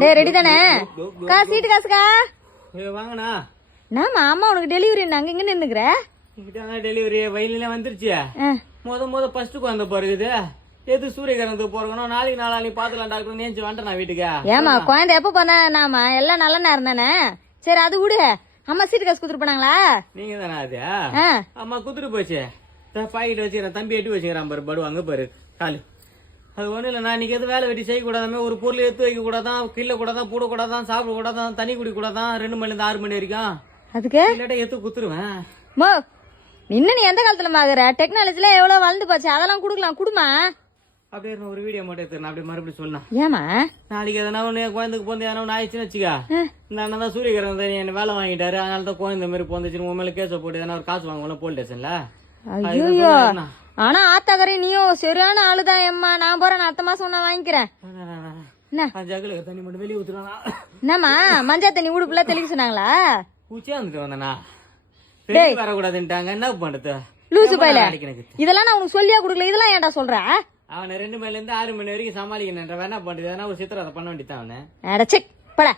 டேய் ரெடி தானே? சீட்டு காசுக்கா வாங்கண்ணா. நாம அம்மா உனக்கு டெலிவரி அங்க இங்க நின்னுக்குற டெலிவரி வயலில வந்துருச்சு. முத ஃபர்ஸ்ட்டுக்கு வந்த பிறகுது எது சூரியகிரகத்துக்கு போறோம். நாளைக்கு பாத்துக்கலாம் டாக்டர் நேஞ்சு வந்துட்டேன் நான் வீட்டுக்கு. ஏமா குழந்தை எப்ப பண்ண நாம எல்லாம் நல்ல நேரம் தானே. சரி அது விடு. அம்மா சீட்டு காசு குடுத்துட்டு போனாங்களா? நீங்க தானே அது? அம்மா குத்துட்டு போச்சு. பாக்கெட் வச்சுக்கிறேன், தம்பி எட்டு வச்சுக்கிறான் பாரு, படு அங்க பாரு காலு. அது ஒண்ணு இல்ல, நான் இன்னைக்கு எது வேலை வெட்டி செய்யக்கூடாதாமே, ஒரு பொருள் எடுத்து வைக்க கூடாதான், கிள்ள கூடாதான், பூட கூடாதான், சாப்பிட கூடாதான், தண்ணி குடி கூடாதான், 2 மணில இருந்து 6 மணி வரைக்கும். அதுக்கு இல்லாட்டா எடுத்து குத்துருவேன். மோ இன்னும் நீ எந்த காலத்துல ஆகுற? டெக்னாலஜில எவ்வளவு வளர்ந்து போச்சு, அதெல்லாம் குடுக்கலாம் குடுமா. அப்படியே ஒரு வீடியோ மட்டும் எடுத்து அப்படியே மறுபடியும் சொல்லலாம். ஏமா நாளைக்கு எதனா ஒண்ணு குழந்தைக்கு போந்து எதனா ஒண்ணு ஆயிடுச்சுன்னு வச்சுக்கா, இந்த அண்ணன் தான் சூரியகிரகம் என்ன வேலை வாங்கிட்டாரு, அதனால தான் குழந்தை மாதிரி போந்துச்சு, உன் மேல கேச போட்டு எதனா ஒரு காசு வாங்கலாம் போலீஸ் ஸ்டேஷன்ல. ஐயோ ஆனா ஆத்தாக்கரை நீயும் சரியான ஆளுதான். எம்மா நான் போறேன், நான் அடுத்த மாசம் நான் வாங்கிக்கிறேன். ஜகுல தண்ணி மட்டும் வெளியே ஊத்துறானா? என்னம்மா மஞ்சா தண்ணி உடுப்புல தெளிக்க சொன்னாங்களா? பூச்சியா வந்துட்டு வந்தனா வரக்கூடாதுன்ட்டாங்க. என்ன பண்றது லூசு பையில, இதெல்லாம் நான் உனக்கு சொல்லியா குடுக்கல, இதெல்லாம் ஏன்டா சொல்ற? அவனை 2 மணில இருந்து 6 மணி வரைக்கும் சமாளிக்கணும். என்ன பண்றது? ஒரு சித்திரம் அதை பண்ண வேண்டியதான் அவனை. அடச்சிக் பட